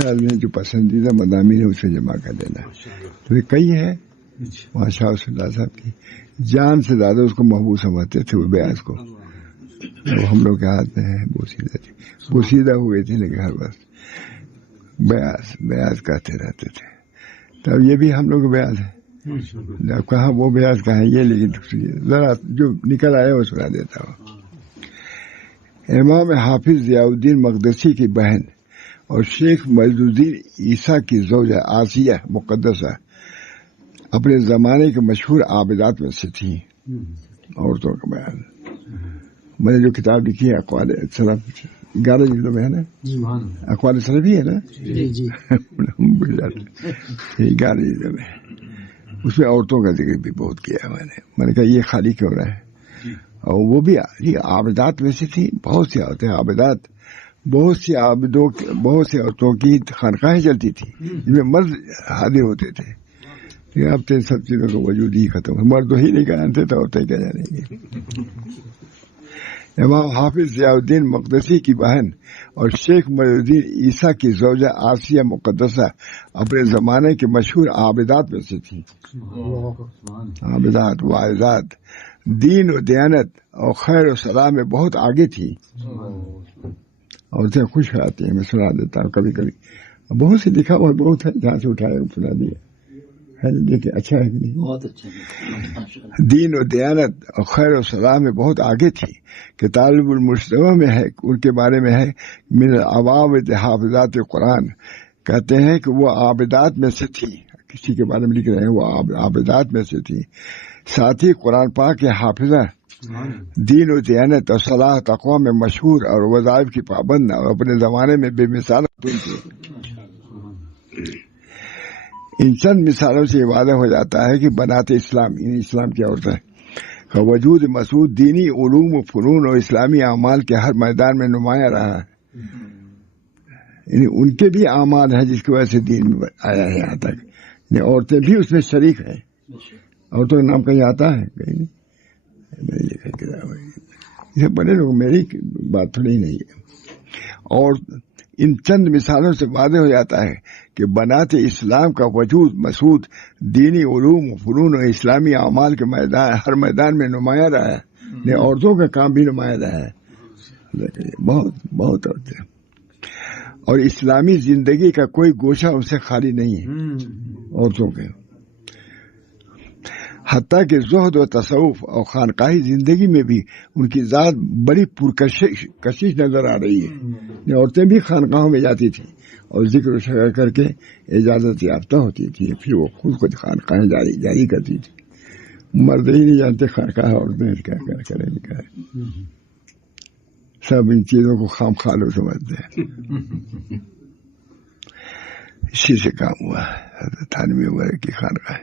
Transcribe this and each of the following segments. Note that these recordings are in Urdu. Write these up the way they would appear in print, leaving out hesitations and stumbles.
آدمی جو پسندیدہ مضامین ہے اسے جمع کر دینا. تو یہ کئی ہے وہاں شاہ رسول اللہ صاحب کی جان سے زیادہ اس کو محبوب سمجھتے تھے وہ بیاض کو. وہ ہم لوگ کے ہاتھ میں ہے بوسیدہ تھی، بوسیدہ ہوئے تھے لیکن ہر وقت بیاض کہتے رہتے تھے. تب یہ بھی ہم لوگ بیاض ہے. اب کہاں وہ بیاض کہاں یہ، لیکن ذرا جو نکل آیا وہ سنا دیتا ہوں. امام حافظ ضیاء الدین مقدسی کی بہن اور شیخ مجدالدین عیسیٰ کی زوجہ آسیہ مقدسہ اپنے زمانے کے مشہور عابدات میں سے تھیں. عورتوں کا بیان میں نے جو کتاب لکھی ہے اقوال سلف 11 جلدوں میں ہے نا. اقوال سلف ہی ہے نا. 11 جلدوں میں اس میں عورتوں کا ذکر بھی بہت کیا ہے. میں نے کہا یہ خالی کیوں رہا ہے. اور وہ بھی عابدات میں سے تھی. بہت سی عورتیں عابدات، بہت سی عورتوں کی خانقاہیں چلتی تھی جن میں مرد حاضر ہوتے تھے. اب تو سب چیزوں کا وجود ہی ختم ہے. مرد ہی نہیں جانتے تو عورتیں کیا جانیں گی. امام حافظ ضیاء الدین مقدسی کی بہن اور شیخ مجدالدین عیسیٰ کی زوجہ آسیہ مقدسہ اپنے زمانے کے مشہور عابدات میں سے تھیں. عابدات واعظات، دین و دیانت اور خیر و صلاح میں بہت آگے تھی. عورتیں خوش آتی ہیں. میں سنا دیتا ہوں کبھی کبھی. بہت سے لکھا ہوا بہت ہے جہاں سے اٹھایا سنا دیا ہے. دیکھیں اچھا ہے کہ نہیں. بہت اچھا. دین و دیانت اور خیر و صلاح میں بہت آگے تھی. کتاب المجتبیٰ میں ہے ان کے بارے میں ہے من العوابد حافظات قرآن. کہتے ہیں کہ وہ عابدات میں سے تھی. کسی کے بارے میں لکھ رہے ہیں وہ عابدات میں سے تھی. ساتھ ہی قرآن پاک کے حافظہ، دین و دیانت اور صلاح تقوی میں مشہور اور وظائف کی پابند اور اپنے زمانے میں بے مثال تھی. ان چند مثالوں سے یہ واضح ہو جاتا ہے کہ بنات اسلام، یعنی اسلام کی عورتیں کا وجود مسعود دینی علوم و فنون اور اسلامی اعمال کے ہر میدان میں نمایاں رہا ہے. یعنی ان کے بھی اعمال ہیں جس کی وجہ سے دین آیا ہے یہاں تک. یعنی عورتیں بھی اس میں شریک ہیں. عورتوں کا نام کہیں آتا ہے کہیں نہیں. یہ بڑے لوگ، میری بات تھوڑی نہیں ہے. اور ان چند مثالوں سے واضح ہو جاتا ہے کہ بنات اسلام کا وجود مسعود دینی علوم و فنون اور اسلامی اعمال کے ہر میدان میں نمایاں رہا ہے. عورتوں کا کام بھی نمایاں رہا ہے. بہت بہت عورتیں. اور اسلامی زندگی کا کوئی گوشہ ان سے خالی نہیں ہے عورتوں کے. حتیٰ کہ زہد و تصوف اور خانقاہی زندگی میں بھی ان کی ذات بڑی پرکشش نظر آ رہی ہے. عورتیں بھی خانقاہوں میں جاتی تھیں اور ذکر و شکر کر کے اجازت یافتہ ہوتی تھی. پھر وہ خود خانقاہیں جاری کرتی تھی. مرد ہی نہیں جانتے خانقاہ عورتیں کیا کریں کیا. سب ان چیزوں کو خام خالو سمجھتے ہیں. اسی سے کام ہوا حضرت تھانوی وغیرہ کی خانقاہ.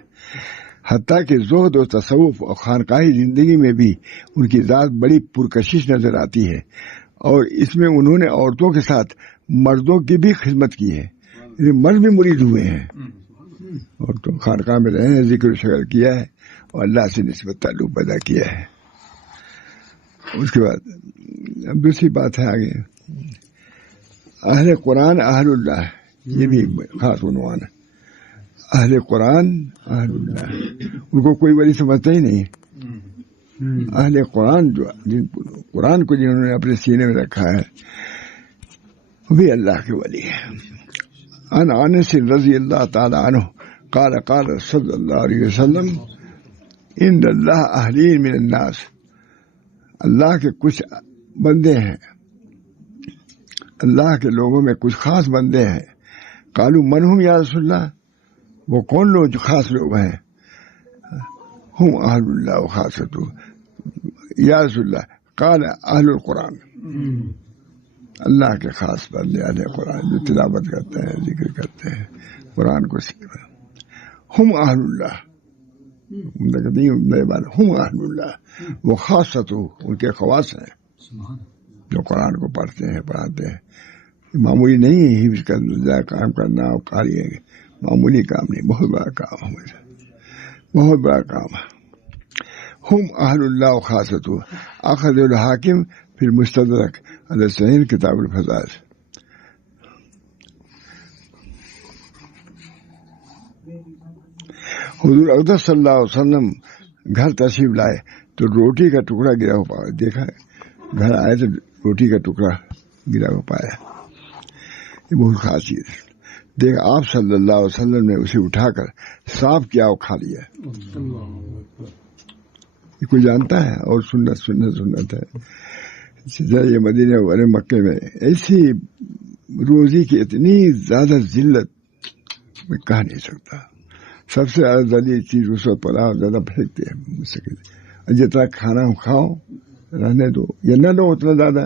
حتیٰ کہ زہد و تصوف اور خانقاہی زندگی میں بھی ان کی ذات بڑی پرکشش نظر آتی ہے. اور اس میں انہوں نے عورتوں کے ساتھ مردوں کی بھی خدمت کی ہے. مرد بھی مرید ہوئے ہیں اور تو خانقاہ میں رہے ہیں، ذکر و شکر کیا ہے اور اللہ سے نسبت تعلق پیدا کیا ہے. اس کے بعد اب دوسری بات ہے آگے اہل قرآن اہل اللہ. یہ بھی خاص عنوان ہے. اہل قرآن اہل اللہ، ان کو کوئی ولی سمجھتا ہی نہیں. اہل قرآن جو قرآن کو جنہوں نے اپنے سینے میں رکھا ہے وہ بھی اللہ کے ولی ہے. عن انس رضی اللہ تعالی عنہ قال قال صلی اللہ علیہ وسلم ان اللہ اہلین من الناس. اللہ کے کچھ بندے ہیں، اللہ کے لوگوں میں کچھ خاص بندے ہیں. قالوا من ہم یا رسول اللہ، وہ کون لوگ جو خاص لوگ ہیں؟ ہم اہل اللہ و خاصتہ یا رسول اللہ. قال اہل القرآن، اللہ کے خاص بندے اہل قرآن جو تلاوت کرتے ہیں، ذکر کرتے ہیں، قرآن کو سیکھتے ہیں. ہم اہل اللہ، ہم اہل اللہ وہ خاصتہ، ان کے خواص ہیں جو قرآن کو پڑھتے ہیں پڑھاتے ہیں. معمولی نہیں ہے حفظ کرنا، کام کرنا اور قاری ہے، معمولی کام نہیں، بہت بڑا کام ہے، بہت بڑا کام ہے. ہم اہل اللہ و خاصتہ. اخذ الحاکم فی المستدرک علی صحیح کتاب الفضائل. حضور اقدس صلی اللہ علیہ وسلم گھر تشریف لائے تو روٹی کا ٹکڑا گرا ہوا پایا. دیکھا گھر آئے تو روٹی کا ٹکڑا گرا ہوا پایا. یہ بہت خاص چیز ہے. دیکھا آپ صلی اللہ علیہ وسلم نے اسے اٹھا کر صاف کیا اور کھا لیا. یہ کوئی جانتا ہے؟ اور سنت ہے. یہ مدینہ والے مکے میں ایسی روزی کی اتنی زیادہ ذلت میں کہہ نہیں سکتا. سب سے زیادہ ذلیل چیز اس وقت پلاؤ زیادہ پھینکتے ہیں. جتنا کھانا کھاؤ رہنے دو یا نہ لو اتنا زیادہ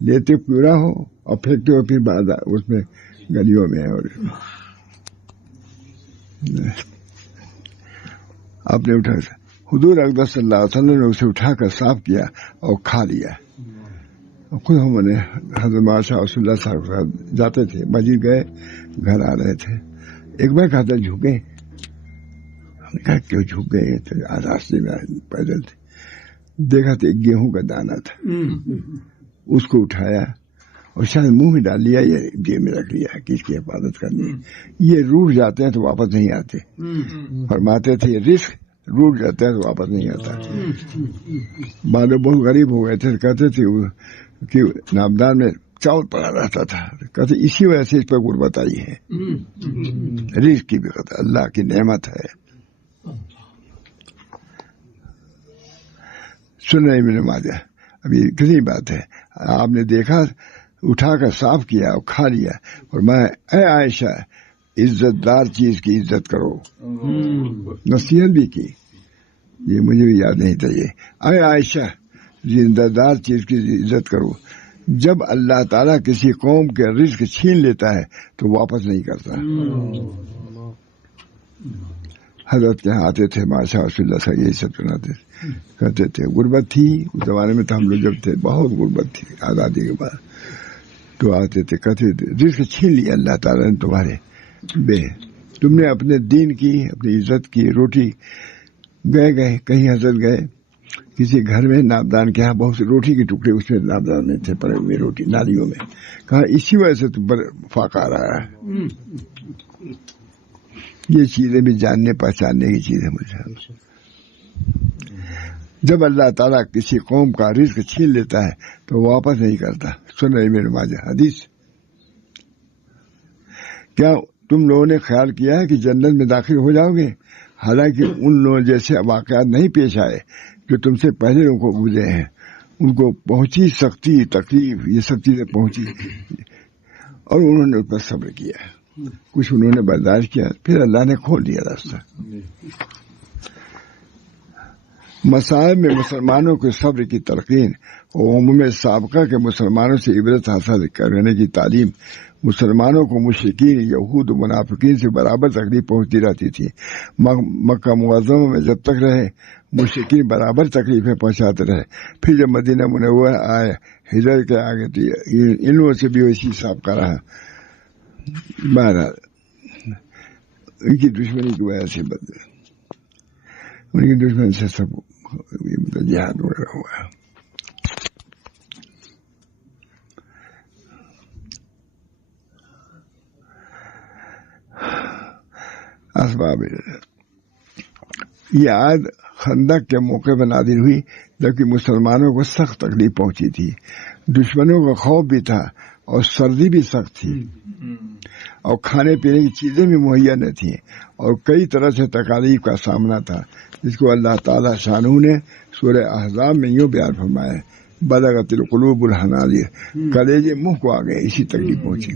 لیتے پورا ہو اور پھینکتے ہو پھر بعد اس میں گلیوں میں. اور آپ نے اٹھا حضور اقدس صلی اللہ علیہ وسلم نے اسے اٹھا کر صاف کیا اور کھا لیا. خود ہم نے حضرت ماشاء رسول اللہ صاحب کے ساتھ جاتے تھے. مسجد گئے, گھر آ رہے تھے. ایک بار کہا تھا جھکے. ہم نے کہا کیوں جھک گئے؟ تو راستے میں پیدل تھے. دیکھا تو ایک گیہوں کا دانہ تھا. اس کو اٹھایا اور شاید منہ میں ڈال لیا یا جیب میں رکھ لیا کہ اس کی حفاظت کرنی. یہ روٹ جاتے ہیں تو واپس نہیں آتے. فرماتے تھے یہ رزق روٹ جاتا ہے تو واپس نہیں آتا. بعد میں بہت غریب ہو گئے تھے. کہتے تھے کہ نابدان میں چاول پڑا رہتا تھا. کہتے اسی وجہ سے اس پر غربت آئی ہے. رزق کی بھی قدر اللہ کی نعمت ہے. سننے میں نمازہ ابھی کتنی بات ہے. آپ نے دیکھا اٹھا کر صاف کیا اور کھا لیا. اور میں اے عائشہ عزت دار چیز کی عزت کرو. نصیحت بھی کی. یہ مجھے بھی یاد نہیں تھا. یہ اے عائشہ زندہ دار چیز کی عزت کرو. جب اللہ تعالیٰ کسی قوم کے رزق چھین لیتا ہے تو واپس نہیں کرتا. حضرت کے آتے تھے ماشاء رسول اللہ صلی یہی سب سناتے تھے. کہتے تھے غربت تھی اس زمانے میں. تو ہم لوگ جب تھے بہت غربت تھی آزادی کے بعد. تو آتے تھے کہتے تھے رزق چھین لیا اللہ تعالیٰ نے تمہارے. تم نے اپنے دین کی اپنی عزت کی روٹی گئے کہیں حضرت گئے کسی گھر میں نابدان کے یہاں بہت سے روٹی کے ٹکڑے اس میں نابدان میں تھے پڑے ہوئے روٹی نالیوں میں. کہا اسی وجہ سے تم پر فاقہ آ رہا ہے. یہ چیزیں بھی جاننے پہچاننے کی چیز ہے مجھے. جب اللہ تعالیٰ کسی قوم کا رزق چھین لیتا ہے تو واپس نہیں کرتا. سن رہے میرے ماجہ حدیث. کیا تم لوگوں نے خیال کیا ہے کہ جنت میں داخل ہو جاؤ گے حالانکہ ان لوگوں جیسے واقعات نہیں پیش آئے جو تم سے پہلے لوگوں کو گزرے ہیں. ان کو پہنچی سختی تکلیف یہ سب چیزیں پہنچی اور انہوں نے اس پر صبر کیا. کچھ انہوں نے برداشت کیا پھر اللہ نے کھول دیا راستہ. مصائب میں مسلمانوں کے صبر کی تلقین اور عموم سابقہ کے مسلمانوں سے عبرت حاصل کرنے کی تعلیم مسلمانوں کو مشرکین یہود و منافقین سے برابر تکلیف پہنچتی رہتی تھی. مکہ معظمہ میں جب تک رہے مشرکین برابر تکلیفیں پہنچاتے رہے. پھر جب مدینہ منورہ آئے ہجرت کے آگے تو ان لوگوں سے بھی ویسی سابقہ رہا. بہرحال ان کی دشمنی کی وجہ سے ان کی دشمنی سے سب جہاد وغیرہ ہوا. اسباب یہ آیت خندق کے موقع پر نازل ہوئی جبکہ مسلمانوں کو سخت تکلیف پہنچی تھی. دشمنوں کا خوف بھی تھا اور سردی بھی سخت تھی اور کھانے پینے کی چیزیں بھی مہیا نہ تھیں اور کئی طرح سے تکالیف کا سامنا تھا جس کو اللہ تعالیٰ شانہ نے سورہ احزاب میں یوں بیان فرمایا بلغت القلوب الحناجر. کلیجے منہ کو آ گئے اسی تکلیف پہنچی.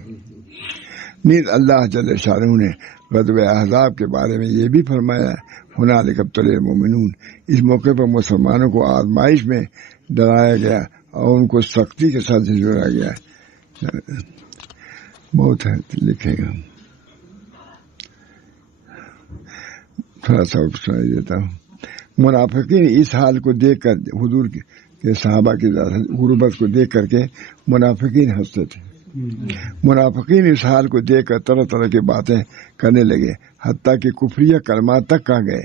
نیز اللہ جل شانہ نے غزوہ احزاب کے بارے میں یہ بھی فرمایا ہنالک ابتلی المؤمنون. اس موقع پر مسلمانوں کو آزمائش میں ڈرایا گیا اور ان کو سختی کے ساتھ جھنجھوڑا گیا. بہت ہے لکھے گا تھوڑا سا سنائی دیتا ہوں. منافقین اس حال کو دیکھ کر حضور کے صحابہ کی غربت کو دیکھ کر کے منافقین ہنستے تھے. منافقین اس حال کو دیکھ کر طرح طرح کی باتیں کرنے لگے حتیٰ کہ کفریہ کلمات تک کہا گئے.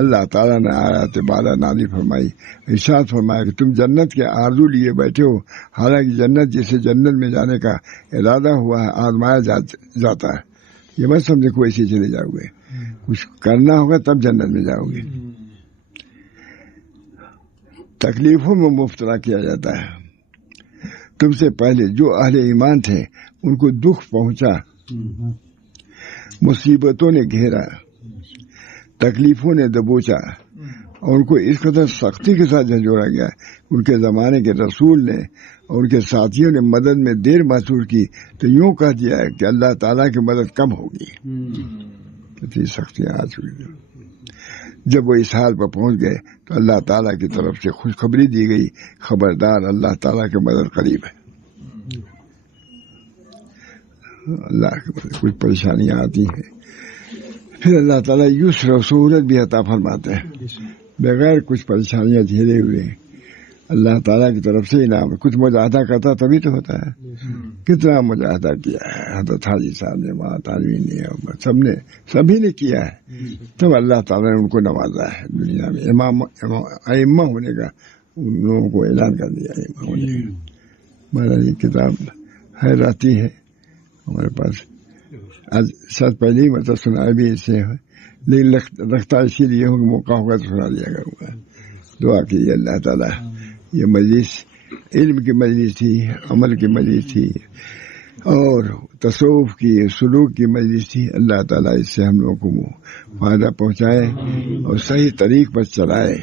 اللہ تعالیٰ نے آیات بالا نازل فرمائی ارشاد فرمایا کہ تم جنت کے آرزو لیے بیٹھے ہو حالانکہ جنت جسے جنت میں جانے کا ارادہ ہوا ہے آزمایا جاتا ہے یہ مت سمجھے کوئی ایسے چلے جاؤ گے، کچھ کرنا ہوگا تب جنت میں جاؤ گے. تکلیفوں میں مبتلا کیا جاتا ہے. تم سے پہلے جو اہل ایمان تھے ان کو دکھ پہنچا، مصیبتوں نے گھیرا، تکلیفوں نے دبوچا، اور ان کو اس قدر سختی کے ساتھ جھنجھوڑا گیا. ان کے زمانے کے رسول نے اور ان کے ساتھیوں نے مدد میں دیر محسوس کی تو یوں کہہ دیا ہے کہ اللہ تعالیٰ کی مدد کم ہوگی. کتنی سختیاں آ چکی ہیں. جب وہ اس حال پر پہنچ گئے تو اللہ تعالیٰ کی طرف سے خوشخبری دی گئی، خبردار اللہ تعالیٰ کی مدد قریب ہے. اللہ کی مدد. کچھ پریشانیاں آتی ہیں پھر اللہ تعالیٰ یسر و سہولت بھی عطا فرماتے ہیں. بغیر کچھ پریشانیاں جھیلے ہوئے اللہ تعالیٰ کی طرف سے انعام. کچھ مجاہدہ کرتا تبھی تو ہوتا ہے. کتنا مجاہدہ کیا ہے حضرت حاجی صاحب نے، ماں تعلیم نے، سبھی نے کیا ہے. تب اللہ تعالیٰ نے ان کو نوازا ہے دنیا میں. ائمہ ہونے کا ان لوگوں کو اعلان کر دیا ائمہ ہونے کا. ہمارا یہ کتاب ہے رہتی ہے ہمارے پاس. آج ساتھ پہلے ہی مطلب سنایا بھی اس سے ہے، لیکن رکھتا اسی لیے ہو کہ موقع ہوگا تو سنا دیا کروں گا. دعا کیجیے اللہ تعالیٰ یہ مجلس علم کی مجلس تھی، عمل کی مجلس تھی اور تصوف کی سلوک کی مجلس تھی. اللہ تعالیٰ اس سے ہم لوگوں کو فائدہ پہنچائے اور صحیح طریق پر چلائے،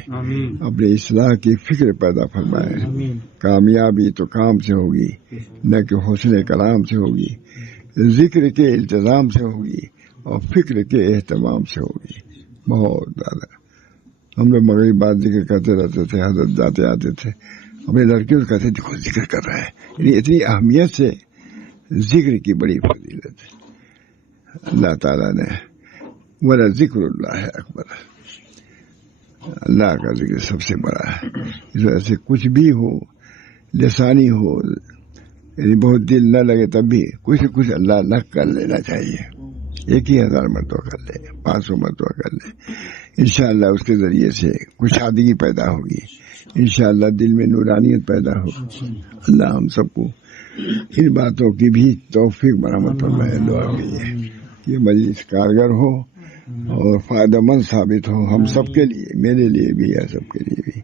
اپنے اصلاح کی فکر پیدا فرمائے. کامیابی تو کام سے ہوگی نہ کہ حسن کلام سے ہوگی، ذکر کے التزام سے ہوگی اور فکر کے اہتمام سے ہوگی. بہت زیادہ ہم لوگ مغرب بعد ذکر کرتے رہتے تھے. حضرت جاتے آتے تھے اپنے لڑکیوں سے کہتے دیکھو ذکر کر رہا ہے. یعنی اتنی اہمیت سے ذکر کی بڑی فضیلت ہے. اللہ تعالیٰ نے ولا ذکر اللہ اکبر، اللہ کا ذکر سب سے بڑا ہے. اس وجہ سے کچھ بھی ہو، لسانی ہو، یعنی بہت دل نہ لگے تب بھی کچھ نہ کچھ اللہ اللہ کر لینا چاہیے. 1000 مرتبہ کر لے، 500 مرتبہ کر لے. انشاءاللہ اس کے ذریعے سے خوشحادگی پیدا ہوگی. انشاءاللہ دل میں نورانیت پیدا ہوگی. اللہ ہم سب کو ان باتوں کی بھی توفیق برآمد فرمائے. دعا کیجیے کہ یہ مجلس کارگر ہو اور فائدہ مند ثابت ہو ہم سب کے لیے، میرے لیے بھی یا سب کے لیے بھی.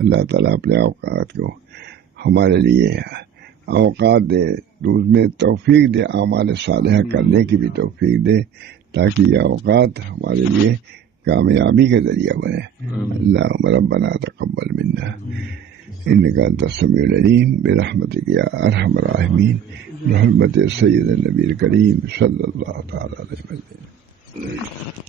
اللہ تعالیٰ اپنے اوقات کو ہمارے لیے اوقات دے، روز میں توفیق دے، اعمال صالحہ کرنے کی بھی توفیق دے تاکہ یہ اوقات ہمارے لیے کامیابی کا ذریعہ بنے. اللہم ربنا تقبل منا انک انت السمیع العلیم برحمتک یا ارحم الراحمین بحرمت سید النبی الکریم صلی اللہ تعالی علیہ وسلم.